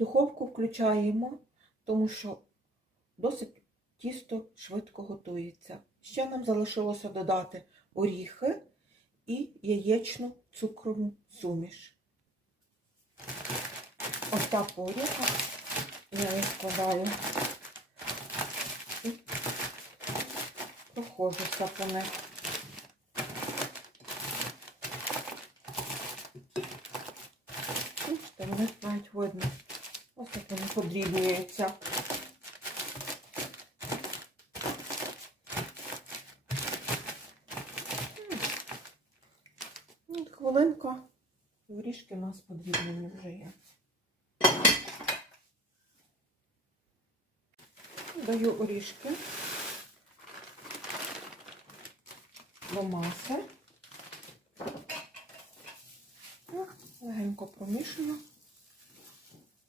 Духовку включаємо, тому що досить тісто швидко готується. Ще нам залишилося додати оріхи і яєчну цукрову суміш. Ось так по оріхах я їх складаю і проходжуся по них. Бачите, вони навіть видно. От Хвилинка. Горішки у нас подрібнені вже є. Даю орішки до маси. Легенько промішую.